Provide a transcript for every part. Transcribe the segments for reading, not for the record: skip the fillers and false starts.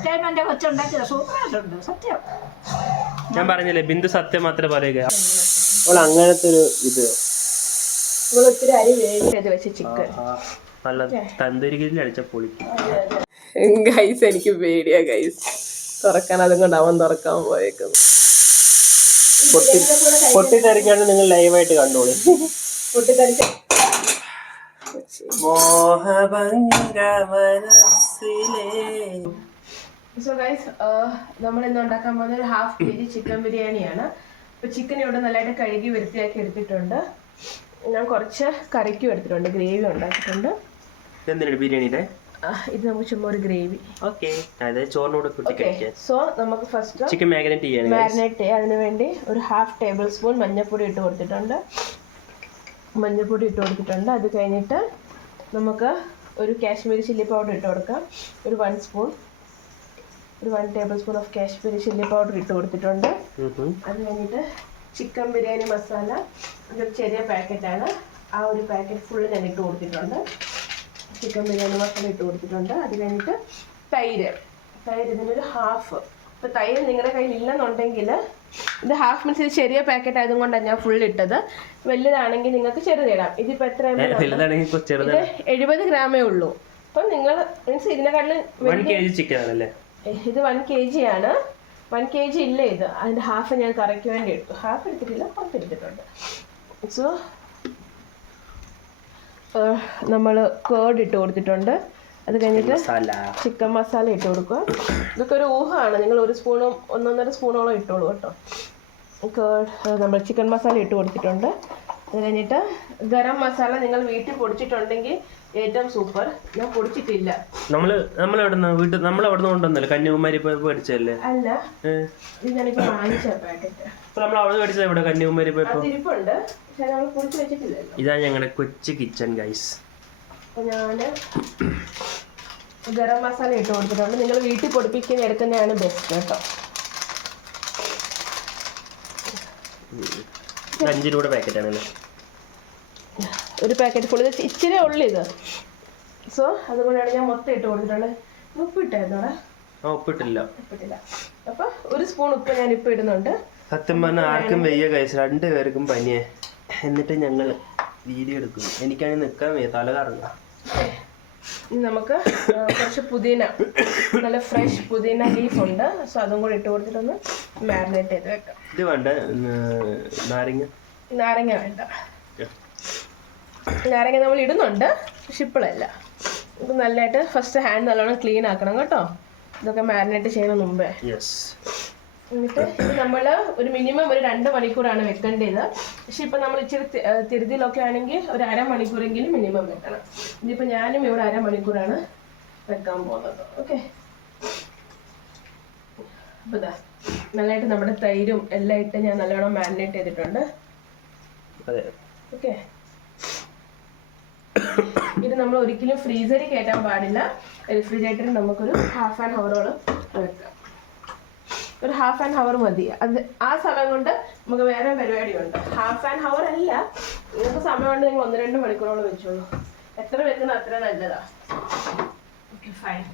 First time എൻ്റെ കൊച്ചുണ്ടാക്കിയത് സൂപ്പറായിട്ടുണ്ട് സത്യം. ഞാൻ പറഞ്ഞില്ലേ ബിന്ദു സത്യം മാത്രമേ പറയുക. അങ്ങനത്തെ ഒരു ഇത് ഒത്തിരി അരി വേവിച്ചത് വെച്ച് ചിക്കൻ നല്ല തന്തൂരിയിൽ അടിച്ച പൊളിക്കും. ഗൈസ് എനിക്ക് പേടിയാ ഗൈസ് തുറക്കാൻ, അതും കൊണ്ട് അവൻ തുറക്കാൻ പോയേക്കുന്നു. പൊട്ടിത്തെറിക്കാണ്ട് നിങ്ങൾ ലൈവായിട്ട് കണ്ടോളൂ. പൊട്ടിത്തെറിച്ച സോ ഗൈസ് നമ്മൾ ഇന്ന് ഉണ്ടാക്കാൻ പോകുന്ന ഒരു 1/2 kg ചിക്കൻ ബിരിയാണിയാണ്. അപ്പോൾ ചിക്കൻ ഇവിടെ നല്ലതായിട്ട് കഴുകി വൃത്തിയാക്കി എടുത്തിട്ടുണ്ട്. ഞാൻ കുറച്ച് കറിക്കും എടുത്തിട്ടുണ്ട്, ഗ്രേവി ഉണ്ടാക്കിയിട്ടുണ്ട്. ബിരിയാണിയുടെ ഇത് നമുക്ക് ചുമ്മാ ഒരു ഗ്രേവി. സോ നമുക്ക് ഫസ്റ്റ് ചിക്കൻ മാരിനേറ്റ് ചെയ്യാം. അതിന് വേണ്ടി ഒരു 1/2 ടേബിൾ-സ്പൂൺ മഞ്ഞൾപ്പൊടി ഇട്ട് കൊടുത്തിട്ടുണ്ട്. അത് കഴിഞ്ഞിട്ട് നമുക്ക് ഒരു കാശ്മീരി ചില്ലി പൗഡർ ഇട്ട് കൊടുക്കാം. ഒരു 1 table-spoon of Kashmiri chilli powder ഇട്ട് കൊടുത്തിട്ടുണ്ട്. അത് കഴിഞ്ഞിട്ട് ചിക്കൻ ബിരിയാണി മസാല, ഇതൊരു ചെറിയ പാക്കറ്റാണ്. ആ ഒരു പാക്കറ്റ് ഫുള്ള് ഞാൻ ഇട്ട് കൊടുത്തിട്ടുണ്ട്. ചിക്കൻ ബിരിയാണി മസാല ഇട്ട് കൊടുത്തിട്ടുണ്ട്. അത് കഴിഞ്ഞിട്ട് തൈര് ഇതിനൊരു 1/2. ഇപ്പോൾ തൈര് നിങ്ങളുടെ കയ്യിൽ ഇല്ലെന്നുണ്ടെങ്കിൽ ഇത് 1/2 മീൻസ് ഇത് ചെറിയ പാക്കറ്റ് ആയതുകൊണ്ടാണ് ഞാൻ ഫുൾ ഇട്ടത്. വലുതാണെങ്കിൽ നിങ്ങൾക്ക് ചെറുതിടാം. ഇതിപ്പോൾ എത്ര ഇത് 70 ഗ്രാമേ ഉള്ളൂ. അപ്പം നിങ്ങൾ മീൻസ് ഇതിനെക്കാട്ടിലും ഇത് 1 kg ആണ്. 1 kg ഇല്ല ഇത്, അതിൻ്റെ 1/2 ഞാൻ കറിക്ക് വേണ്ടി എടുത്തു. 1/2 എടുത്തിട്ടില്ല, 10 എടുത്തിട്ടുണ്ട്. സോ നമ്മൾ കേർഡ് ഇട്ട് കൊടുത്തിട്ടുണ്ട്. അത് കഴിഞ്ഞിട്ട് ചിക്കൻ മസാല ഇട്ട് കൊടുക്കുക. ഇതൊക്കെ ഒരു ഊഹമാണ്, നിങ്ങൾ 1 സ്പൂണും 1.5 സ്പൂണോളം ഇട്ടോളൂ കേട്ടോ. കേർഡ് നമ്മൾ ചിക്കൻ മസാല ഇട്ട് കൊടുത്തിട്ടുണ്ട്. അത് കഴിഞ്ഞിട്ട് ഗരം മസാല നിങ്ങൾ വീട്ടിൽ പൊടിച്ചിട്ടുണ്ടെങ്കിൽ ഏറ്റവും സൂപ്പർ. ഞാൻ പൊടിച്ചിട്ടില്ല. നമ്മളവിടെ കൊണ്ടുവന്നല്ലേ കന്യാകുമാരി മേടിച്ചല്ലേ? അല്ല, ഇത് ഞാനിപ്പോൾ വാങ്ങിച്ച പാക്കറ്റ്. കന്യാകുമാരി തിരിപ്പുണ്ട്, പക്ഷെ നമ്മൾ പൊടിച്ച് വെച്ചിട്ടില്ലല്ലോ. ഇതാ ഞങ്ങളുടെ കൊച്ചു കിച്ചൺ ഗൈസ്. അപ്പോൾ ഞാൻ ഗരം മസാല ഇട്ട് കൊടുത്തിട്ടുണ്ട്. നിങ്ങൾ വീട്ടിൽ പൊടിപ്പിക്കുന്ന എടുക്കുന്നതാണ് ബെസ്റ്റ് കേട്ടോ. 5 രൂപയുടെ പാക്കറ്റാണല്ലേ? ഒരു പാക്കറ്റ് ഫുൾ, ഇച്ചിരി ഉള്ളു ഇത്. സോ അതുകൊണ്ടാണ് ഞാൻ മൊത്തം ഇട്ട് കൊടുത്തിട്ടുള്ളത്. ഉപ്പിട്ടായിരുന്നോടാ? ഉപ്പിട്ടില്ല. അപ്പൊ 1 സ്പൂൺ ഉപ്പ് ഞാൻ ഇപ്പൊ ഇടുന്നുണ്ട്. സത്യം പറഞ്ഞാൽ ആർക്കും വയ്യ ഗൈസ്, 2 പേർക്കും പനിയെ. എന്നിട്ട് ഞങ്ങൾ വീഡിയോ എടുക്കും. എനിക്കാണെങ്കിൽ നിൽക്കാൻ വയ്യ, തല കറങ്ങ. ഇനി നമുക്ക് കുറച്ച് പുതിന, നല്ല ഫ്രഷ് പുതിന ലീഫ് ഉണ്ട്. സോ അതും കൂടി ഇട്ട് കൊടുത്തിട്ടൊന്ന് മാരിനേറ്റ് ചെയ്ത് വെക്കാം. ഇത് വേണ്ട നാരങ്ങ വേണ്ട. നാരങ്ങ നമ്മൾ ഇടുന്നുണ്ട്, പക്ഷെ ഇപ്പോഴല്ല. ഇത് നല്ലതായിട്ട് ഫസ്റ്റ് ഹാൻഡ് നല്ലോണം ക്ലീൻ ആക്കണം കേട്ടോ, ഇതൊക്കെ മാരിനേറ്റ് ചെയ്യുന്ന മുമ്പേ. എന്നിട്ട് ഇത് നമ്മൾ ഒരു മിനിമം ഒരു 2 മണിക്കൂറാണ് വെക്കേണ്ടത്. പക്ഷെ ഇപ്പം നമ്മൾ ഇച്ചിരി തിരുതിയിലൊക്കെ ആണെങ്കിൽ ഒരു 1/2 മണിക്കൂറെങ്കിലും മിനിമം വെക്കണം. ഇതിപ്പോൾ ഞാനും ഇവിടെ 1/2 മണിക്കൂറാണ് വെക്കാൻ പോകുന്നത്. ഓക്കെ, അപ്പോൾ ഇതാ നല്ലതായിട്ട് നമ്മുടെ തൈരും എല്ലാം ഇട്ട് ഞാൻ നല്ലോണം മാരിനേറ്റ് ചെയ്തിട്ടുണ്ട്. ഓക്കെ, ഇത് നമ്മൾ ഒരിക്കലും ഫ്രീസറിൽ കയറ്റാൻ പാടില്ല. റെഫ്രിജറേറ്ററിൽ നമുക്കൊരു 1/2 hour വെക്കാം. ഒരു 1/2 hour മതി. അത് ആ സമയം കൊണ്ട് നമുക്ക് വേറെ പരിപാടിയുണ്ട്. 1/2 hour അല്ല, നിങ്ങൾക്ക് സമയം കൊണ്ട് നിങ്ങൾ 1-2 മണിക്കൂറോളം വെച്ചോളൂ. എത്ര വെക്കുന്ന അത്ര നല്ലതാ. Okay fine.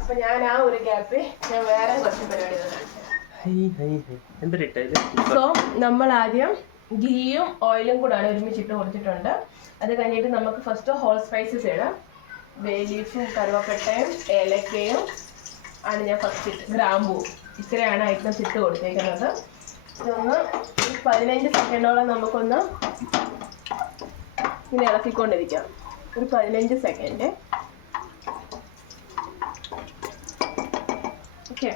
അപ്പൊ ഞാൻ ആ ഒരു ഗ്യാപ്പിൽ ഞാൻ വേറെ കുറച്ച് പരിപാടികൾ കാണിച്ചു. സോ നമ്മൾ ആദ്യം ഗീയും ഓയിലും കൂടാണ് ഒരുമിച്ചിട്ട് കൊടുത്തിട്ടുണ്ട്. അത് കഴിഞ്ഞിട്ട് നമുക്ക് ഫസ്റ്റ് ഹോൾ സ്പൈസസ് ഇടാം. ബേ ലീഫും കറുവപ്പട്ടയും ഏലക്കയും ആണ് ഞാൻ ഫസ്റ്റ് ഗ്രാമ്പൂ. ഇത്രയാണ് ഐറ്റംസ് ഇട്ട് കൊടുത്തേക്കുന്നത്. ഇതൊന്ന് 15 സെക്കൻഡോളം നമുക്കൊന്ന് ഇങ്ങനെ ഇളക്കിക്കൊണ്ടിരിക്കാം. ഒരു 15 സെക്കൻഡ്. ഓക്കെ,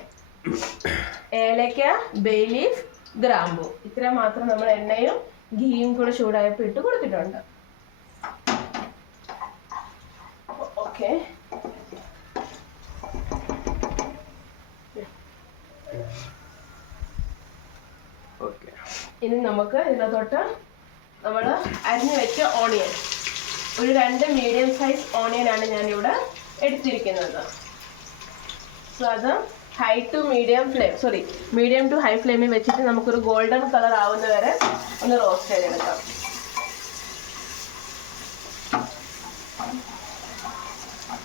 ഏലക്ക, ബേ ലീഫ്, ഗ്രാമ്പൂ ഇത്ര മാത്രം നമ്മൾ എണ്ണയും ഗീയും കൂടെ ചൂടായപ്പോൾ ഇട്ട് കൊടുത്തിട്ടുണ്ട്. ഓക്കെ, ഇനി നമുക്ക് ഇതിനകത്തോട്ട് നമ്മൾ അരിഞ്ഞു വെച്ച ഓണിയൻ, ഒരു 2 മീഡിയം സൈസ് ഓണിയനാണ് ഞാനിവിടെ എടുത്തിരിക്കുന്നത്. സോ അത് മീഡിയം ടു ഹൈ ഫ്ലെയിമിൽ വെച്ചിട്ട് നമുക്കൊരു ഗോൾഡൻ കളർ ആവുന്ന വരെ ഒന്ന് റോസ്റ്റ് ചെയ്തെടുക്കാം.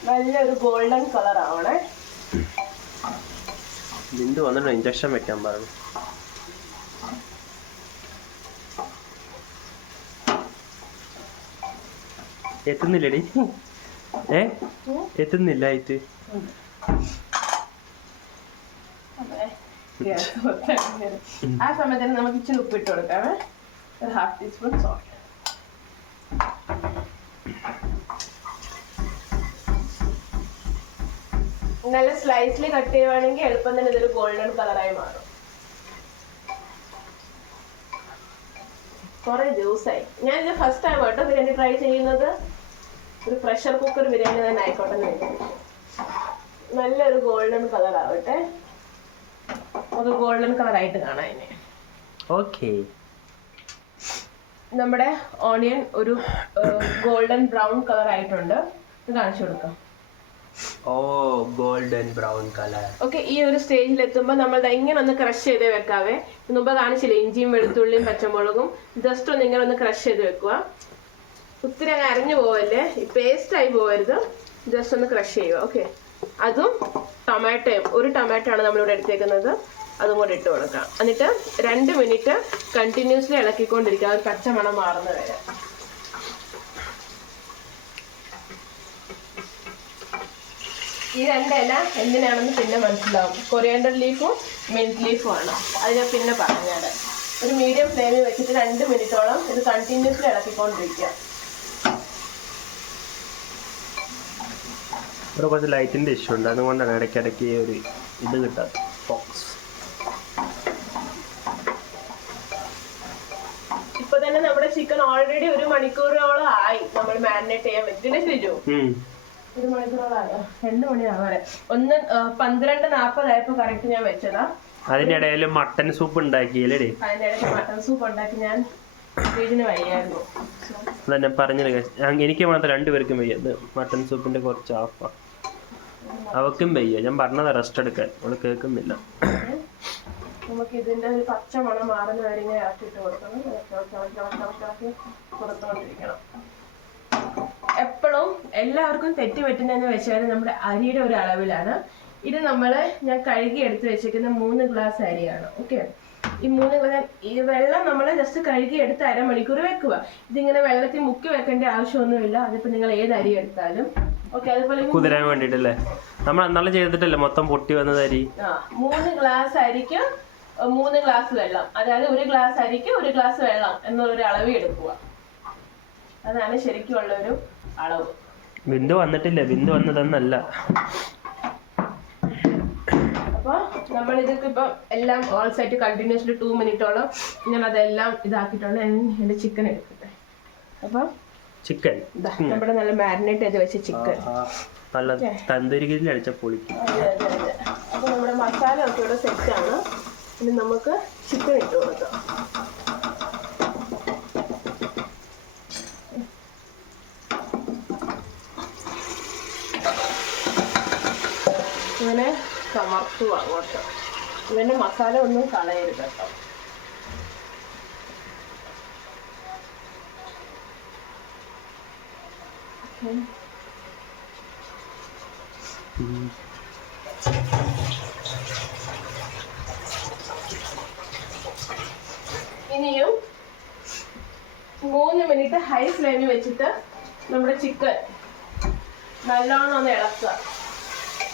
നല്ലൊരു ഗോൾഡൻ കളർ ആവണേ. ബിന്ദു വന്നിട്ട് ഇഞ്ചക്ഷൻ വെക്കാൻ പറഞ്ഞു. എത്തുന്നില്ലടി? എത്തുന്നില്ല ആയിട്ട്. ആ സമയത്ത് നമുക്ക് ഇച്ചിരി ഉപ്പിട്ട് കൊടുക്കാമേ. 1/2 ടീസ്പൂൺ സോൾട്ട്. നല്ല സ്ലൈസിൽ കട്ട് ചെയ്യുവാണെങ്കിൽ എളുപ്പം തന്നെ ഇതൊരു ഗോൾഡൻ കളറായി മാറും. കുറെ ദിവസമായി ഞാൻ ഇത് ഫസ്റ്റ് ടൈം കേട്ടോ ബിരിയാണി ട്രൈ ചെയ്യുന്നത്. ഒരു പ്രഷർ കുക്കർ ബിരിയാണി തന്നെ ആയിക്കോട്ടെ എന്ന് വിചാരിച്ചു. നല്ലൊരു ഗോൾഡൻ കളർ ആവട്ടെ. അത് ഗോൾഡൻ കളർ ആയിട്ട് കാണാം ഇനി. ഓക്കേ. നമ്മുടെ ഓണിയൻ ഒരു ഗോൾഡൻ ബ്രൗൺ കളർ ആയിട്ടുണ്ട്. ഇത് കാണിച്ചു കൊടുക്കാം. ഓ ഗോൾഡൻ ബ്രൗൺ കളർ. ഓക്കെ, ഈ ഒരു സ്റ്റേജിൽ എത്തുമ്പോൾ നമ്മൾ ഇങ്ങനെ ഒന്ന് ക്രഷ് ചെയ്ത് വെക്കാവേ. മുമ്പ് കാണിച്ചില്ലേ ഇഞ്ചിയും വെളുത്തുള്ളിയും പച്ചമുളകും. ജസ്റ്റ് ഒന്ന് ഇങ്ങനെ ഒന്ന് ക്രഷ് ചെയ്ത് വെക്കുക. ഒത്തിരി അങ്ങ് അരഞ്ഞു പോവല്ലേ, പേസ്റ്റ് ആയി പോവരുത്. ജസ്റ്റ് ഒന്ന് ക്രഷ് ചെയ്യുക. ഓക്കെ, അതും ടൊമാറ്റോയും, ഒരു ടൊമാറ്റോ ആണ് നമ്മളിവിടെ എടുത്തേക്കുന്നത്. അതും കൂടെ ഇട്ട് കൊടുക്കാം. എന്നിട്ട് 2 മിനിറ്റ് കണ്ടിന്യൂസ്ലി ഇളക്കിക്കൊണ്ടിരിക്കുക, ഒരു പച്ചമണം മാറുന്ന വരെ. ഈ 2 ഇല എന്തിനാണെന്ന് പിന്നെ മനസ്സിലാവും. കൊറിയാണ്ടർ ലീഫും മിന്റ് ലീഫും ആണ്. അത് ഞാൻ പിന്നെ പറഞ്ഞാൽ. ഒരു മീഡിയം ഫ്ലെയിമിൽ വെച്ചിട്ട് 2 മിനിറ്റോളം ഇത് കണ്ടിന്യൂസ്ലി ഇളക്കിക്കൊണ്ടിരിക്കുക. ഇവിടെ കുറച്ച് ലൈറ്റിൻ്റെ ഇഷ്യൂ ഉണ്ട്, അതുകൊണ്ടാണ് ഇടയ്ക്കിടയ്ക്ക് ഒരു ഇത് കിട്ടാത്തത്. ഫോക്സ് ഇപ്പൊ തന്നെ നമ്മുടെ ചിക്കൻ ഓൾറെഡി 1 മണിക്കൂറോളം ആയി നമ്മൾ മാരിനേറ്റ് ചെയ്യാൻ പറ്റില്ല. ശരിയോ? 1 മണിക്കൂറോളം ആയോ? 2 മണിയാവാറെ. 12:40 ആയപ്പോ കറക്റ്റ് ഞാൻ വെച്ചതാ. അതിനിടയിൽ മട്ടൻ സൂപ്പ് ഉണ്ടാക്കിയല്ലേ? അതിന്റെ ഇടയ്ക്ക് മട്ടൻ സൂപ്പ് ഉണ്ടാക്കി. ഞാൻ വീടിന് വയ്യായിരുന്നു. അതാ ഞാൻ പറഞ്ഞത്. എനിക്ക് മാത്രം 2 പേർക്കും വയ്യ. മട്ടൻ സൂപ്പിന്റെ കുറച്ച് ആഫാ. അവക്കും വയ്യ. ഞാൻ പറഞ്ഞതാ റെസ്റ്റ് എടുക്കാൻ, അവള് കേൾക്കുന്നില്ല. നമുക്ക് ഇതിന്റെ ഒരു പച്ച മണം മാറുന്ന വരെ ഇങ്ങനെ ഇറക്കിട്ട് കൊടുക്കണം. പുറത്തോണ്ടിരിക്കണം. എപ്പോഴും എല്ലാവർക്കും തെറ്റി പറ്റുന്നതെന്ന് വെച്ചാൽ നമ്മുടെ അരിയുടെ ഒരു അളവിലാണ്. ഇത് ഞാൻ കഴുകി എടുത്ത് വെച്ചിരിക്കുന്ന 3 ഗ്ലാസ് അരിയാണ്. ഓക്കെ, ഈ 3 ഗ്ലാസ് ഈ വെള്ളം നമ്മൾ ജസ്റ്റ് കഴുകി എടുത്ത് 1/2 മണിക്കൂർ വെക്കുക. ഇതിങ്ങനെ വെള്ളത്തിൽ മുക്കി വെക്കേണ്ട ആവശ്യമൊന്നുമില്ല. അതിപ്പോ നിങ്ങൾ ഏത് അരി എടുത്താലും. ഓക്കെ, അതുപോലെ കുതിരാൻ വേണ്ടിട്ടല്ലേ നമ്മൾ അന്നാളെ ചെയ്തിട്ടല്ലേ മൊത്തം പൊട്ടി വന്നത് അരി. 3 ഗ്ലാസ് അരിക്ക് 3 ഗ്ലാസ് വെള്ളം. അതായത് 1 ഗ്ലാസ് അരിക്ക് 1 ഗ്ലാസ് വെള്ളം എന്നുള്ളൊരു അളവ് എടുക്കുക. അതാണ് ശരിക്കും ഉള്ളൊരു അളവ്. ബിന്ദു വന്നിട്ടില്ല, ബിന്ദു വന്നതെന്നല്ല. അപ്പൊ നമ്മൾ ഇതൊക്കെ ഇപ്പൊ എല്ലാം ഓൾ സെറ്റ് കണ്ടിന്യൂസ്ലി 2 മിനിറ്റോളം ഞാൻ അതെല്ലാം ഇതാക്കിയിട്ടുണ്ട്. എന്റെ ചിക്കൻ എടുക്കട്ടെ. അപ്പൊ ചിക്കൻ നമ്മുടെ നല്ല മാരിനേറ്റ് ചെയ്ത് വെച്ച ചിക്കൻ നല്ല തന്തൂരി ഗ്രില്ലിൽ അടിച്ച പൊളിക്കും. അപ്പൊ നമ്മുടെ മസാല ഒക്കെ ഇവിടെ സെറ്റാണ്. ഇനി നമുക്ക് ചിക്കൻ ഇട്ട് കൊടുക്കാം. ഇങ്ങനെ കമർത്തുക അങ്ങോട്ട്. ഇതിന്റെ മസാല ഒന്നും കളയരുത് കേട്ടോ. ഇനിയും 3 മിനിറ്റ് ഹൈ ഫ്ലെയിമിൽ വെച്ചിട്ട് നമ്മുടെ ചിക്കൻ നല്ലോണം ഒന്ന് ഇളക്കുക.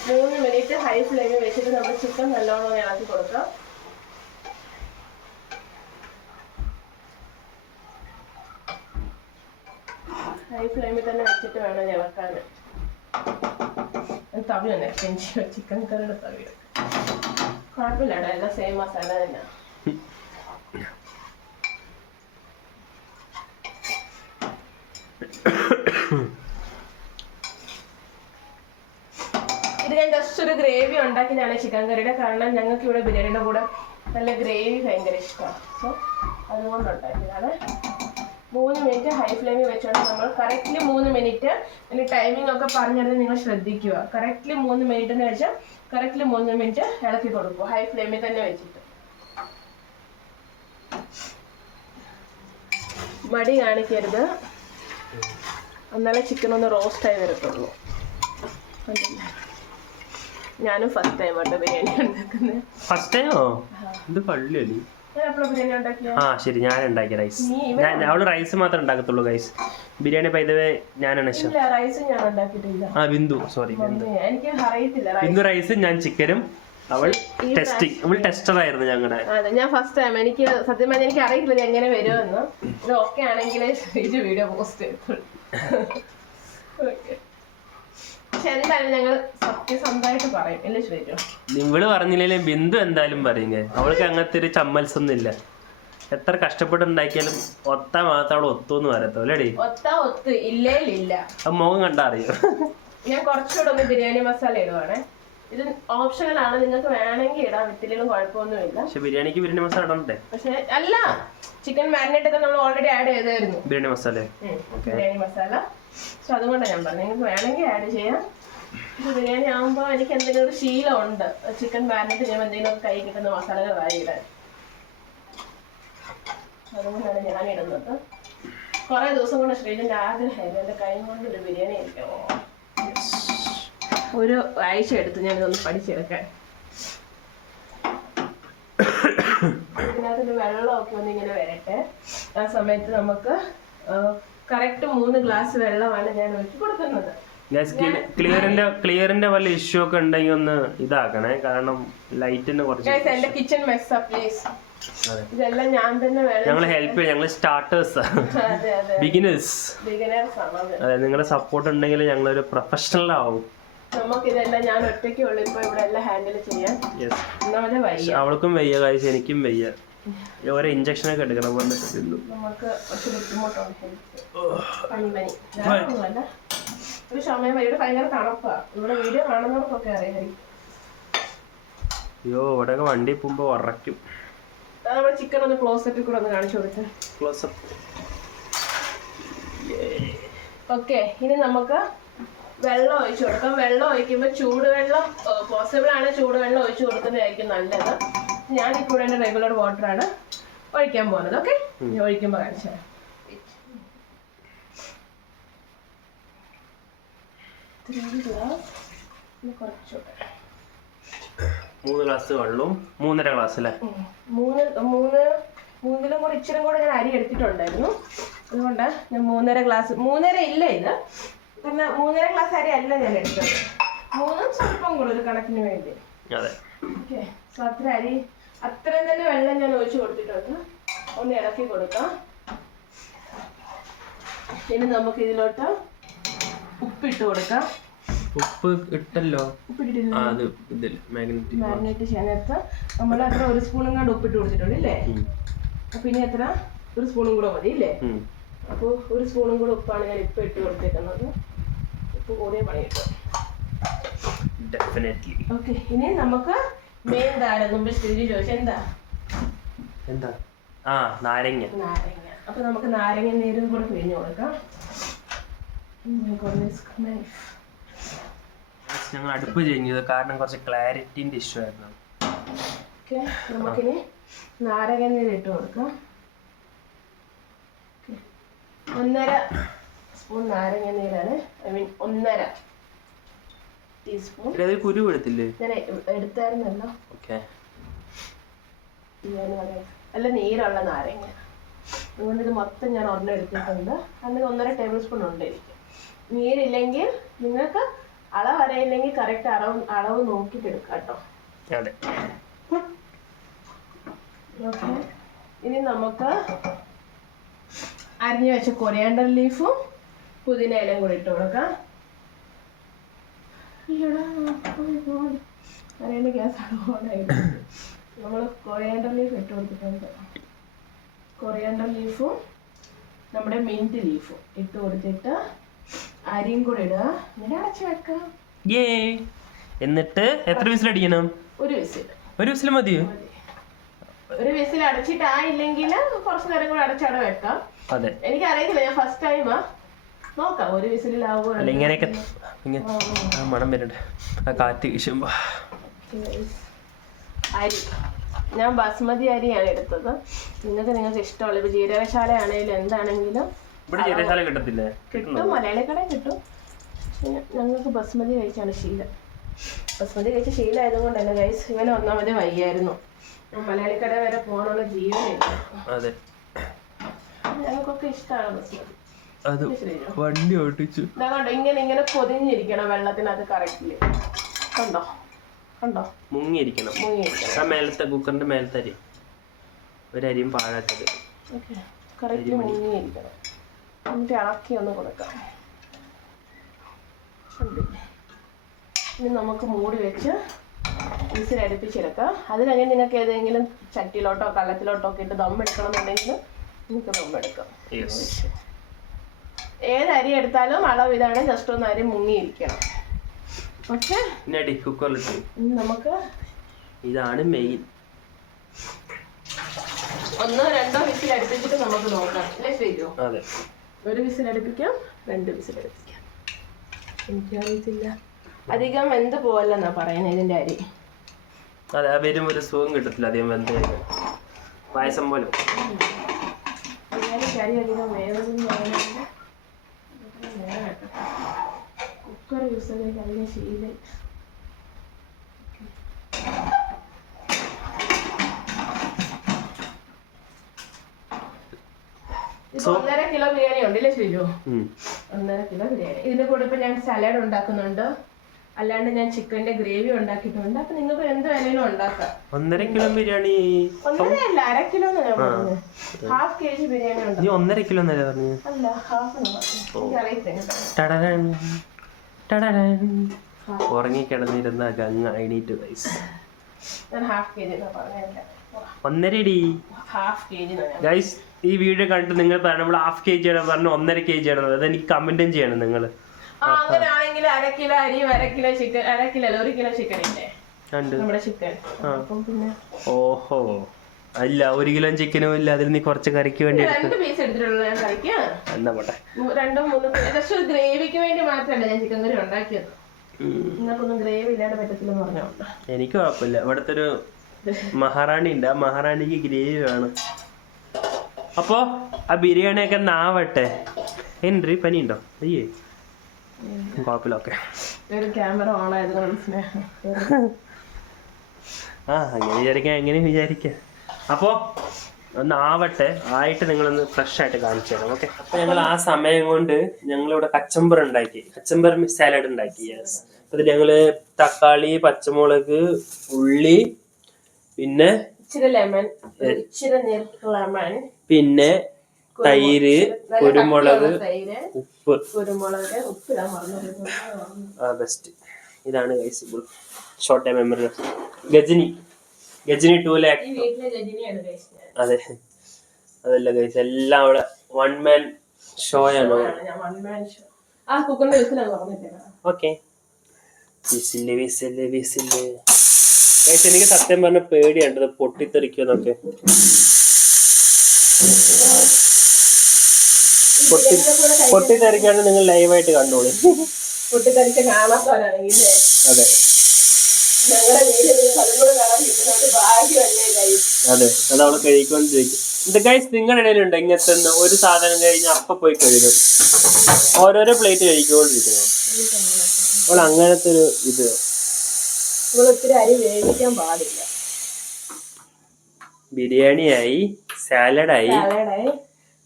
3 മിനിറ്റ് ഹൈ ഫ്ലെയിമിൽ വെച്ചിട്ട് നമ്മുടെ ചിക്കൻ നല്ലോണം ഒന്ന് ഇളക്കി കൊടുക്കാം. ഹൈ ഫ്ലെയിമിൽ തന്നെ വെച്ചിട്ട് വേണം ഇളക്കാൻ. തവി തന്നെ ചിക്കൻ കറിയുടെ തവി കുഴപ്പമില്ല. എല്ലാം സെയിം മസാല തന്നെ. ഇത് ഞാൻ ജസ്റ്റ് ഒരു ഗ്രേവി ഉണ്ടാക്കിയതാണ് ചിക്കൻ കറിയുടെ. കാരണം ഞങ്ങൾക്ക് ഇവിടെ ബിരിയാണിയുടെ കൂടെ നല്ല ഗ്രേവി ഭയങ്കര ഇഷ്ടമാണ്. സോ അതുകൊണ്ട് ഉണ്ടാക്കിയതാണ്. 3 മിനിറ്റ് ഹൈ ഫ്ലെയിമിൽ വെച്ചോണ്ട് നമ്മൾ കറക്റ്റ്ലി 3 മിനിറ്റ്. അതിന് ടൈമിംഗ് ഒക്കെ പറഞ്ഞത് നിങ്ങൾ ശ്രദ്ധിക്കുക. കറക്റ്റ്ലി 3 മിനിറ്റ് എന്ന് വെച്ചാൽ കറക്റ്റ്ലി 3 മിനിറ്റ് ഇളക്കി കൊടുക്കുക ഹൈ ഫ്ലെയിമിൽ തന്നെ വെച്ചിട്ട്. മടി കാണിക്കരുത്, എന്നാലേ ചിക്കൻ ഒന്ന് റോസ്റ്റ് ആയി വരത്തുള്ളൂ. ഞാനും ഫസ്റ്റ് ടൈം ആട്ടോ ബിരിയാണി ഉണ്ടാക്കുന്നത്. ഫസ്റ്റ് ടൈമോ? ഇത് കള്ളിയല്ലേ? ഞാൻ എപ്പോഴും ബിരിയാണി ഉണ്ടാക്കിയ ആ ശരി, ഞാൻ ഉണ്ടാക്കിയ റൈസ്. അവള് റൈസ് മാത്രമേ ഉണ്ടാക്കത്തുള്ളൂ ഗൈസ്. ബിരിയാണി പൈതവേ ഞാനാണ് ഇഷ്ടം. റൈസ് ഞാൻ ഉണ്ടാക്കിയിട്ടില്ല. ആ ബിന്ദു, സോറി എനിക്ക് അറിയത്തില്ല. ബിന്ദു റൈസ്, ഞാൻ ചിക്കനും. അവൾ ടെസ്റ്റർ ആയിരുന്നു ഞങ്ങളുടെ. അതെ, ഞാൻ ഫസ്റ്റ് ടൈം. എനിക്ക് സത്യം പറഞ്ഞാൽ എനിക്ക് അറിയില്ല എങ്ങനെ വരുമെന്ന്. ഇത് ഓക്കെ ആണെങ്കിൽ വീഡിയോ പോസ്റ്റ് ചെയ്തിട്ടുള്ളൂ. പക്ഷെ എന്തായാലും ഞങ്ങൾ സത്യസന്ധമായിട്ട് പറയും അല്ലേ ശ്രീജു? നിങ്ങള് പറഞ്ഞില്ലേലും ബിന്ദു എന്തായാലും പറയും. അവൾക്ക് അങ്ങനത്തെ ഒരു ചമ്മൽസൊന്നും ഇല്ല. എത്ര കഷ്ടപ്പെട്ടുണ്ടാക്കിയാലും ഒത്ത മാത്രം അവൾ ഒത്തുന്ന് പറയത്തോല്ലേടി. ഒത്ത് ഇല്ലേലില്ല. അത് മുഖം കണ്ടാ അറിയോ? ഞാൻ കുറച്ചുകൂടെ ഒന്ന് ബിരിയാണി മസാല ഇടുവാണേ. ഇത് ഓപ്ഷണൽ ആണ്, നിങ്ങൾക്ക് വേണമെങ്കിൽ ഇടാം, വിത്തിലും കുഴപ്പമൊന്നുമില്ല. പക്ഷെ ബിരിയാണിക്ക് ബിരിയാണി മസാല ഇടണ്ടേ? പക്ഷെ അല്ല, ചിക്കൻ മാരിനേറ്റ് ഒക്കെ നമ്മൾ ഓൾറെഡി ആഡ് ചെയ്തായിരുന്നു ബിരിയാണി മസാല. ബിരിയാണി മസാല. സോ അതുകൊണ്ടാണ് ഞാൻ പറഞ്ഞത്, നിങ്ങൾക്ക് വേണമെങ്കിൽ ആഡ് ചെയ്യാം. ബിരിയാണി ആകുമ്പോൾ എനിക്ക് എന്തെങ്കിലും ഒരു ശീലമുണ്ട്, ചിക്കൻ മാരിനേറ്റ് ചെയ്യുമ്പോൾ എന്തെങ്കിലും കൈ കിട്ടുന്ന മസാലകൾ വാരിയിടാൻ. അതുകൊണ്ടാണ് ഞാൻ ഇടുന്നത്. കുറെ ദിവസം കൊണ്ട് ശ്രീജന്റെ ആഗ്രഹമായിരുന്നു എൻ്റെ കൈ കൊണ്ട് ഒരു ബിരിയാണി കഴിക്കാമോ. ഒരു ആഴ്ച എടുത്ത് ഞാനിതൊന്ന് പഠിച്ചെടുക്കാൻ. ഇതിനകത്തൊരു വെള്ളമൊക്കെ ഒന്ന് ഇങ്ങനെ വരട്ടെ. ആ സമയത്ത് നമുക്ക് കറക്റ്റ് 3 ഗ്ലാസ് വെള്ളമാണ് ഞാൻ ഒഴിച്ച് കൊടുക്കുന്നത്. ക്ലിയറിന്റെ വല്ല ഇഷ്യൂ ഒക്കെ ഉണ്ടെങ്കിൽ ഒന്ന് ഇതാക്കണേ, കാരണം ലൈറ്റിന് കുറച്ച്. എന്റെ കിച്ചൺ മെസ്സാ പ്ലീസ്. ഇതെല്ലാം ഞാൻ തന്നെ വേണം. ഞങ്ങൾ ഹെൽപ്പ് ചെയ്യാം, ഞങ്ങൾ സ്റ്റാർട്ടേഴ്സ്, ബിഗിനേഴ്സ് ആണ്. അതെ, നിങ്ങളുടെ സപ്പോർട്ട് ഉണ്ടെങ്കിൽ ഞങ്ങളൊരു പ്രൊഫഷണൽ ആവും. നമുക്കിതെല്ലാം ഞാൻ ഒറ്റയ്ക്കേ ഉള്ളൂ ഇപ്പൊ ഇവിടെ എല്ലാം ഹാൻഡിൽ ചെയ്യാൻ. അവൾക്കും വയ്യ കാര്യം, എനിക്കും വയ്യ. ഓരോ ഇഞ്ചക്ഷൻ ഒക്കെ എടുക്കണം. നമുക്ക് ഒരു സമയം വൈകിട്ട് ഭയങ്കര തണുപ്പാ. ഇവിടെ വീഡിയോ കാണുന്നവർക്കൊക്കെ അറിയാം. അയ്യോ, ഇവിടെയൊക്കെ വണ്ടി പോകുമ്പോ ഉറയ്ക്കും. നമ്മുടെ ചിക്കൻ ഒന്ന് ക്ലോസപ്പിൽ കൂടെ ഒന്ന് കാണിച്ചു കൊടുത്തേ. ഓക്കെ, ഇനി നമുക്ക് വെള്ളം ഒഴിച്ചു കൊടുക്കാം. വെള്ളം ഒഴിക്കുമ്പോൾ ചൂടുവെള്ളം പോസിബിൾ ആണ്, ചൂടുവെള്ളം ഒഴിച്ചു കൊടുക്കുന്നതായിരിക്കും നല്ലത്. ഞാനിപ്പോൾ ഇവിടെ റെഗുലർ വാട്ടറാണ് ഒഴിക്കാൻ പോകുന്നത്. ഓക്കെ, ഒഴിക്കുമ്പോൾ കാണിച്ചു തരാം. 3 ഗ്ലാസ് വെള്ളവും 3.5 ഗ്ലാസ് അല്ലേ? 3 കൂടെ ഇച്ചിരി കൂടെ ഞാൻ അരി എടുത്തിട്ടുണ്ടായിരുന്നു. അതുകൊണ്ട് ഞാൻ 3.5 ഗ്ലാസ്, 3.5 ഇല്ല ഇത്, പിന്നെ 3.5 ഗ്ലാസ് അരി അല്ല ഞാൻ എടുത്തത്. 3 സ്വല്പം കൂടെ ഒരു കണക്കിന് വേണ്ടി. ഓക്കെ, സോ അത്രയും തന്നെ വെള്ളം ഞാൻ ഒഴിച്ചു കൊടുത്തിട്ടുണ്ട്. ഒന്ന് ഇളക്കി കൊടുക്കാം. ഇനി നമുക്ക് ഇതിലോട്ട് ഉപ്പിട്ട് കൊടുക്കാം. ഉപ്പ് ഇട്ടല്ലോ, മാരിനേറ്റ് ചെയ്യാൻ നേരത്ത് നമ്മൾ അത്ര 1 സ്പൂണും കൂടെ ഉപ്പിട്ട് കൊടുത്തിട്ടുണ്ട് ഇല്ലേ? അപ്പൊ ഇനി എത്ര? 1 സ്പൂണും കൂടെ മതി ഇല്ലേ? അപ്പോൾ 1 സ്പൂണും കൂടെ ഉപ്പാണ് ഞാൻ ഇപ്പൊ ഇട്ട് കൊടുത്തേക്കുന്നത്. ഉപ്പ് കൂടിയ പണി കിട്ടും. ഓക്കെ, ഇനി നമുക്ക് മെയിൻ താരം മുമ്പ് ശ്രീജി ചോദിച്ചാൽ എന്താ? നാരങ്ങ. അപ്പൊ നമുക്ക് നാരങ്ങ നീരും കൂടെ പിഴിഞ്ഞു കൊടുക്കാം. ഞങ്ങൾ അടുപ്പ് ചെയ്യുന്നത് കാരണം കുറച്ച് ക്ലാരിറ്റിന്റെ ഇഷ്യൂ ആയിരുന്നു. ഓക്കെ, നമുക്കിനി നാരങ്ങ നീര് ഇട്ട് കൊടുക്കാം. 1.5 സ്പൂൺ നാരങ്ങ നീരാണ്. I mean 1.5 teaspoon. കുരു എടുത്തില്ലേ? ഞാൻ എടുത്തായിരുന്നല്ലോ. ഓക്കെ, നല്ല നീരുള്ള നാരങ്ങ, അതുകൊണ്ട് ഇത് മൊത്തം ഞാൻ ഒരെണ്ണം എടുത്തിട്ടുണ്ട്. അതിന് 1.5 ടേബിൾ സ്പൂൺ ഉണ്ടായിരിക്കും. നീരില്ലെങ്കിൽ നിങ്ങൾക്ക് അളവറിയില്ലെങ്കിൽ കറക്റ്റ് അളവ് നോക്കിയിട്ട് എടുക്കാം കേട്ടോ. ഓക്കെ, ഇനി നമുക്ക് അരിഞ്ഞു വെച്ച കൊറിയാണ്ടർ ലീഫും പുതിന ഇലയും കൂടി ഇട്ട് കൊടുക്കാം. അറിയേണ്ട ഗ്യാസ് ഓണായിട്ട് നമ്മൾ കൊറിയാണ്ടർ ലീഫ് ഇട്ട് കൊടുത്തിട്ടുണ്ട്. കൊറിയാണ്ടർ ലീഫും നമ്മുടെ മിന്റ് ലീഫും ഇട്ട് കൊടുത്തിട്ട് അരിയും കൂടെ ഇടുക. ഇങ്ങനെ അടച്ചു വെക്കാം. എന്നിട്ട് എത്ര വിസിൽ അടിക്കണം? 1 വിസിൽ. 1 വിസിൽ മതിയോ? 1 വിസിൽ അടച്ചിട്ടായില്ലെങ്കിൽ കുറച്ച് നേരം കൂടെ അടച്ചവിടെ വെക്കാം. എനിക്ക് അറിയത്തില്ല, ഞാൻ ഫസ്റ്റ് ടൈമാ. നോക്കാം 1 വിസിലാവുമോ. ഇങ്ങനെയൊക്കെ മണം വരുന്നുണ്ട് ആ കാറ്റ് വീശുമ്പോ. അരി ഞാൻ ബസ്മതി അരിയാണ് എടുത്തത്. നിങ്ങൾക്ക് ഇഷ്ടമുള്ള ഇപ്പൊ ജീരകശാല ആണെങ്കിലും എന്താണെങ്കിലും ജീരകശാല കിട്ടത്തില്ലേ? കിട്ടും, മലയാളി കടയിൽ കിട്ടും. ഞങ്ങൾക്ക് ബസ്മതി കഴിച്ചാണ് ശീലം. ബസ്മതി കഴിച്ച് ശീലമായതുകൊണ്ട് തന്നെ ഗൈസ് ഇവന് ഒന്നാമതേ വയ്യായിരുന്നു. മലയാളിക്കട വരെ പോകാനുള്ള ജീവനില്ല. അതെ, ഞങ്ങൾക്കൊക്കെ ഇഷ്ടമാണ് ബസ്മതി. അത് വണ്ടി ഓട്ടിച്ചു. കണ്ടോ ഇങ്ങനെ ഇങ്ങനെ പൊതിഞ്ഞിരിക്കണം വെള്ളത്തിനകത്ത് കറക്റ്റില്. കണ്ടോ കണ്ടോ മുങ്ങിയിരിക്കണം. ആ മേലത്തെ കുക്കറിന്റെ മേലത്തെ അരി ഒരരിയും പാഴാക്കത്. കറക്റ്റ് മുങ്ങിയിരിക്കണം. എന്നിട്ട് ഇളക്കി ഒന്ന് കൊടുക്കാം. ഇനി നമുക്ക് മൂടി വെച്ച് വിസിലടുപ്പിച്ചെടുക്കാം. അതിനങ്ങനെ നിങ്ങൾക്ക് ഏതെങ്കിലും ചട്ടിയിലോട്ടോ കള്ളത്തിലോട്ടോ ഒക്കെ ഇട്ട് ദമ്മെടുക്കണം എന്നുണ്ടെങ്കിൽ നിങ്ങൾക്ക് ദമ്മെടുക്കാം. ഏത് അരി എടുത്താലും അളവ് ഇതാണ്. ജസ്റ്റ് ഒന്ന് അരി മുങ്ങിയിരിക്കണം. ഓക്കെ, കുക്കറിലിട്ട് നമുക്ക് ഇതാണ് മെയിൻ. 1-2 വിസിൽ അടുപ്പിച്ചിട്ട് നമുക്ക് നോക്കാം അല്ലേ ശരിയോ? അതെ, 1 വിസിൽ അടുപ്പിക്കാം, 2 വിസിൽ അടുപ്പിക്കാം. എനിക്കറിയത്തില്ല, അധികം വെന്ത് പോവല്ലെന്നാ പറയുന്നത് ഇതിന്റെ അരി. അതെ, വരും ഒരു സുഖം കിട്ടത്തില്ല അധികം വെന്ത് കഴിഞ്ഞാൽ. പായസം പോലെ ബിരിയാണിക്ക് അരി അധികം വേവൊന്നും കുക്കർ യൂസ് ചെയ്ത് അതിനെ ശീലം. ഇപ്പൊ 1.5 കിലോ ബിരിയാണി ഉണ്ടല്ലേ ശരിയോ? 1.5 കിലോ ബിരിയാണി. ഇതിന്റെ കൂടെ ഇപ്പൊ ഞാൻ സലാഡ് ഉണ്ടാക്കുന്നുണ്ട്, അല്ലാണ്ട് ഞാൻ ചിക്കന്റെ ഗ്രേവി ഉണ്ടാക്കിയിട്ടുണ്ട്. അപ്പൊ നിങ്ങൾക്ക് എന്ത് വേണേലും ഉണ്ടാക്കാം. 1.5 കിലോ ബിരിയാണി 1.5 അല്ല, 1/2 കിലോ ഹാഫ് kg ബിരിയാണി ഉണ്ട്. 1.5 കിലോ അല്ല, ഹാഫ് ഉറങ്ങിക്കിടന്നിരുന്ന ഗംഗ എണീറ്റ് ഗൈസ്. ഞാൻ ഹാഫ് kg പറഞ്ഞില്ല, 1.5 ഹാഫ് kg. ഗൈസ് ഈ വീഡിയോ കണ്ടിട്ട് നിങ്ങൾ നമ്മൾ ഹാഫ് kg ആണ് പറഞ്ഞു 1.5 kg ആണ്. അതെനിക്ക് കമന്റും ചെയ്യണം നിങ്ങൾ. അങ്ങനെയാണെങ്കിൽ 1/2 കിലോ അരിയും 1/2 kilo chicken, 1/2 kilo 1 kilo chicken ഇല്ലേ നമ്മുടെ ചിക്കൻ. പിന്നെ ഓഹോ, അല്ല 1 കിലോ ചിക്കനും ഇല്ല, അതിൽ നീ കുറച്ച് കറിക്ക് വേണ്ടി 2 പീസ് എടുത്തിട്ടുള്ളൂ ഞാൻ കറിക്ക്. എന്നാ പോട്ടെ, 2-3 ജസ്റ്റ് ഗ്രേവിക്ക് വേണ്ടി മാത്രമല്ല ഞാൻ ചിക്കൻ കറി ഉണ്ടാക്കിയത്. നിങ്ങൾക്കൊന്നും ഗ്രേവി ഇല്ലാണ്ട് പറ്റത്തില്ലെന്ന് പറഞ്ഞോണ്ട്. എനിക്ക് കുഴപ്പമില്ല. ഇവിടുത്തെ ഒരു മഹാറാണി ഉണ്ട്, ആ മഹാറാണിക്ക് ഗ്രേവി വേണം. അപ്പോ ആ ബിരിയാണിയൊക്കെ നാവട്ടെ. എൻട്രി പനിയുണ്ടോ? അയ്യേ കുഴപ്പമില്ല. ഓക്കെ, ക്യാമറ ഓൺ ആയതുകൊണ്ട് അങ്ങനെ വിചാരിക്കാം, എങ്ങനെ വിചാരിക്കാം. അപ്പോ ഒന്നാവട്ടെ, ആയിട്ട് നിങ്ങളൊന്ന് ഫ്രഷ് ആയിട്ട് കാണിച്ചു തരാം. ഓക്കെ, അപ്പൊ ഞങ്ങൾ ആ സമയം കൊണ്ട് ഞങ്ങളിവിടെ കച്ചമ്പർ ഉണ്ടാക്കി, കച്ചമ്പർ സാലഡ് ഉണ്ടാക്കി. യെസ്, അതിൽ ഞങ്ങള് തക്കാളി, പച്ചമുളക്, ഉള്ളി, പിന്നെ ഇച്ചിരി ലെമൺ, ഇച്ചിരി ലെമൺ, പിന്നെ തൈര്, കുരുമുളക്, ഉപ്പ്. കുരുമുളക് ഉപ്പിടാൻ മറന്നു. ബെസ്റ്റ്. ഇതാണ് guys short time memory. Ghajini 2 lakh. അതെ, അതല്ല ഗൈസ്, എല്ലാം അവിടെ 1 man ഷോ ആണ്. Okay, whistle whistle whistle. Guys എനിക്ക് സത്യം പറഞ്ഞ പേടിയുണ്ട് പൊട്ടിത്തെറിക്കുന്നൊക്കെ. പൊട്ടിത്തെറിക്കാണ്ട് നിങ്ങൾ ലൈവായിട്ട് കണ്ടോളൂ. പൊട്ടിത്തെറിച്ച് കാണാത്തവരാണെങ്കിൽ അതെ അതെ, അത് അവള് കഴിക്കൊണ്ടിരിക്കും. ഇത് ഗൈസ് നിങ്ങളുടെ ഇടയിലുണ്ട് ഇങ്ങനത്തെ ഒരു സാധനം കഴിഞ്ഞാൽ അപ്പൊ പോയി കഴുകും, ഓരോരോ പ്ലേറ്റ് കഴിക്കൊണ്ടിരിക്കുന്നു. അവൾ അങ്ങനത്തെ ഒരു ഇത്. ഒത്തിരി അരി വേവിക്കാൻ പാടില്ല. ബിരിയാണിയായി, സാലഡായി,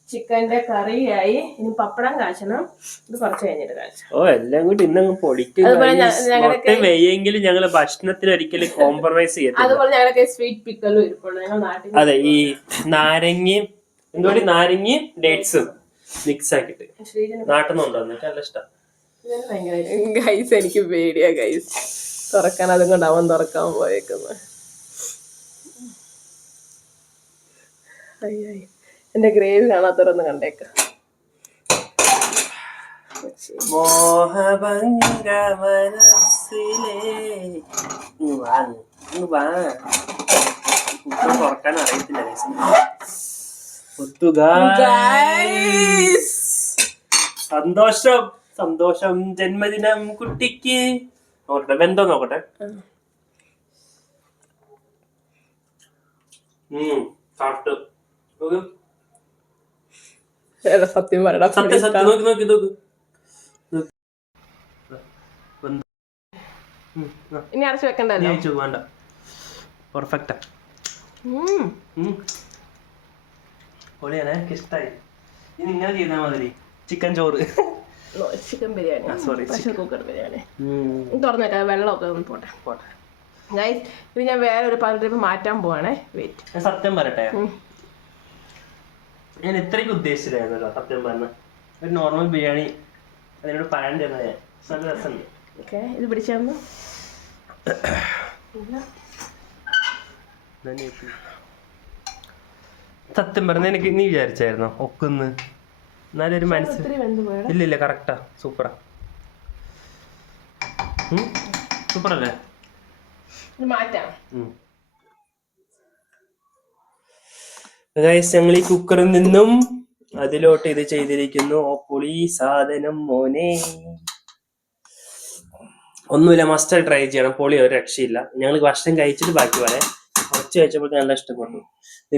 ചിക്കന്റെ കറിയായി. ഇനി പപ്പടം കാച്ചണം, ഇത് കുറച്ച് കഴിഞ്ഞിട്ട് കാച്ചണം. ഓ എല്ലാം കൂടി ഇന്നങ്ങ് പൊടിക്കും. വെയ്യെങ്കിലും ഞങ്ങള് ഭക്ഷണത്തിന് ഒരിക്കലും കോംപ്രമൈസ് ചെയ്യത്തില്ല. അതുപോലെ ഞങ്ങളൊക്കെ സ്വീറ്റ് പിക്കലും ഇരിപ്പുണ്ട് ഞങ്ങൾ നാട്ടിൽ. അതെ, ഈ നാരങ്ങയും എന്തുകൊണ്ട് നാരങ്ങയും ഡേറ്റ്സും മിക്സ് ആക്കിട്ട് നാട്ടിൽ നിന്നുണ്ടോ, എന്നിട്ട് നല്ല ഇഷ്ടം. ഗൈസ് എനിക്ക് പേടിയാ ഗൈസ്, തുറക്കാൻ അതും കൊണ്ട് അവൻ തുറക്കാൻ പോയേക്കുന്നു. എന്റെ ഗ്രേവി കാണാത്തവരൊന്ന് കണ്ടേക്ക. മോഹഭംഗ മനസ്സിലെ തുറക്കാൻ അറിയത്തില്ല. സന്തോഷം സന്തോഷം ജന്മദിനം കുട്ടിക്ക്. നോക്കട്ടെ ബന്ധം നോക്കട്ടെ. സത്യം പറയടാ, സത്യം നോക്കി നോക്കി നോക്ക്. ഇനി അടച്ചു വെക്കണ്ടല്ലോ. കഴിച്ചു വേണ്ട, പെർഫെക്റ്റാ. പൊളിയാണേ, എനിക്ക് ഇഷ്ടമായി. ഇനി ഇങ്ങനെ ചെയ്താൽ മതി. ചിക്കൻ ചോറ്, chicken biryani, sorry, pressure cooker biryani. തുറന്നേക്കാം, വെള്ളമൊക്കെ ഒന്ന് പോട്ടെ. ഗൈസ്, ഇത് ഞാൻ വേറെ ഒരു പാത്രത്തിൽ മാറ്റാൻ പോവാണേ. വെയിറ്റ്, ഞാൻ സത്യം പറയട്ടെ, ഞാൻ ഇത്രയ്ക്ക് ഉദ്ദേശിച്ചില്ലായിരുന്നല്ലോ സത്യം പറഞ്ഞ. ഒരു നോർമൽ ബിരിയാണി അതിനോട് പറയാൻ ഞാൻ നല്ല രസമുണ്ട്. ഓക്കെ, ഇത് പിടിച്ചു. സത്യം പറഞ്ഞ എനിക്ക് നീ വിചാരിച്ചായിരുന്നോ ഒക്കുന്ന്? എന്നാലൊരു മനസ്സിൽ ഇല്ല, കറക്റ്റാ, സൂപ്പറാ. സൂപ്പറല്ലേ? മാറ്റാം. ഞങ്ങൾ ഈ കുക്കറിൽ നിന്നും അതിലോട്ട് ഇത് ചെയ്തിരിക്കുന്നു. ഓ പൊളി സാധനം മോനെ, ഒന്നുമില്ല, മസ്റ്റ് ട്രൈ ചെയ്യണം. പൊളി, ഒരു രക്ഷയില്ല. ഞങ്ങൾ ഭക്ഷണം കഴിച്ചിട്ട് ബാക്കി പറയാം. കുറച്ച് കഴിച്ചപ്പോൾ നല്ല ഇഷ്ടപ്പെട്ടു.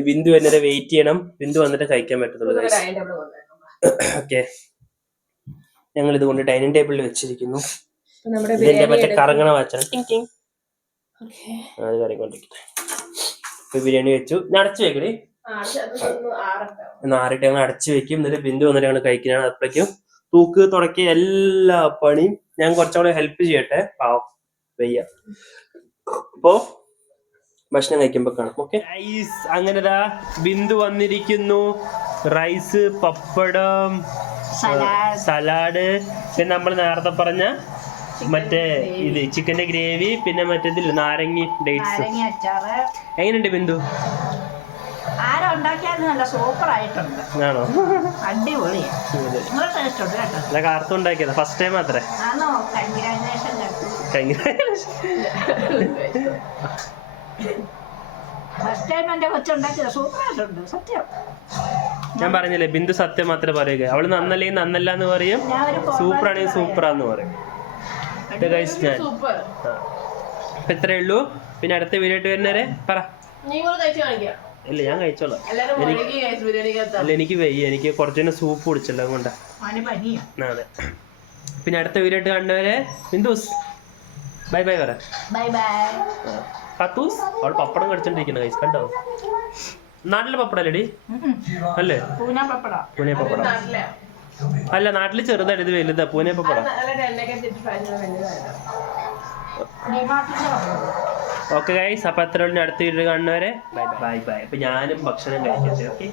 ബിന്ദു വന്നിട്ട് വെയിറ്റ് ചെയ്യണം, ബിന്ദു വന്നിട്ട് കഴിക്കാൻ പറ്റത്തുള്ളൂ. ഓക്കെ, ഞങ്ങൾ ഇതുകൊണ്ട് ഡൈനിങ് ടേബിളിൽ വെച്ചിരിക്കുന്നു. ഇതിന്റെ മറ്റേ കറങ്ങണ വാച്ചാണ് അത് കറിക്കൊണ്ടിരിക്കട്ടെ. ഇപ്പൊ ബിരിയാണി വെച്ചു, ഞാൻ അടച്ചു വെക്കണേ. ആറിട്ട് ഞങ്ങൾ അടച്ചു വെക്കും. എന്നിട്ട് ബിന്ദു വന്നിട്ട് ഞങ്ങൾ കഴിക്കുന്നതാണ്. അപ്പോഴേക്കും തൂക്ക് തുടക്കി എല്ലാ പണിയും ഞാൻ കുറച്ചുകൂടെ ഹെൽപ്പ് ചെയ്യട്ടെ, പാവം വയ്യ. അപ്പോ ഭക്ഷണം കഴിക്കുമ്പോ കാണാം. ഓക്കെ, അങ്ങനെ ബിന്ദു വന്നിരിക്കുന്നു. റൈസ്, പപ്പടം, സലാഡ്, പിന്നെ നമ്മൾ നേരത്തെ പറഞ്ഞ മറ്റേ ഇത് ചിക്കന്റെ ഗ്രേവി, പിന്നെ മറ്റേതില്ല നാരങ്ങി ഡേറ്റ്സ്. എങ്ങനെയുണ്ട് ബിന്ദു? ആണോ? അല്ല, കാർത്ത ഉണ്ടാക്കിയതാ ഫസ്റ്റ് ടൈം അത്രേ. ഞാൻ പറഞ്ഞില്ലേ, ബിന്ദു സത്യം മാത്രമേ പറയുക. അവള് നന്നല്ലെങ്കിൽ നന്നല്ല എന്ന് പറയും, സൂപ്പറാണെങ്കിൽ സൂപ്പറാന്ന് പറയും. ഞാൻ ഇത്രേ ഉള്ളൂ. പിന്നെ അടുത്ത വീഡിയോ വരുന്നവരെ പറ. ഇല്ല, ഞാൻ കഴിച്ചോളാം. അല്ല, എനിക്ക് വയ്യ, എനിക്ക് കുറച്ചുകൂടെ സൂപ്പ് കുടിച്ചല്ലോ, അതുകൊണ്ടാ. അതെ, പിന്നെ അടുത്ത വീഡിയോ കാണുന്നവരെ ബിന്ദുസ് ബൈ ബൈ പറ. കത്തൂസ് അവൾ പപ്പടം കടിച്ചോണ്ടിരിക്കുന്ന കൈസ് കണ്ടോ? നാട്ടിലെ പപ്പടം അല്ലേടി? അല്ലേ, പൂനെ പപ്പടം അല്ല, നാട്ടില് ചെറുതായിട്ട്, ഇത് വലുതാ പൂനെ പപ്പടം. ഓക്കെ ഗൈസ്, അപ്പൊ അത്ര അടുത്ത വീഡിയോ കാണുന്നവരെ ബൈ ബൈ ബൈ. അപ്പൊ ഞാനും ഭക്ഷണം കഴിക്കട്ടെ. ഓക്കെ.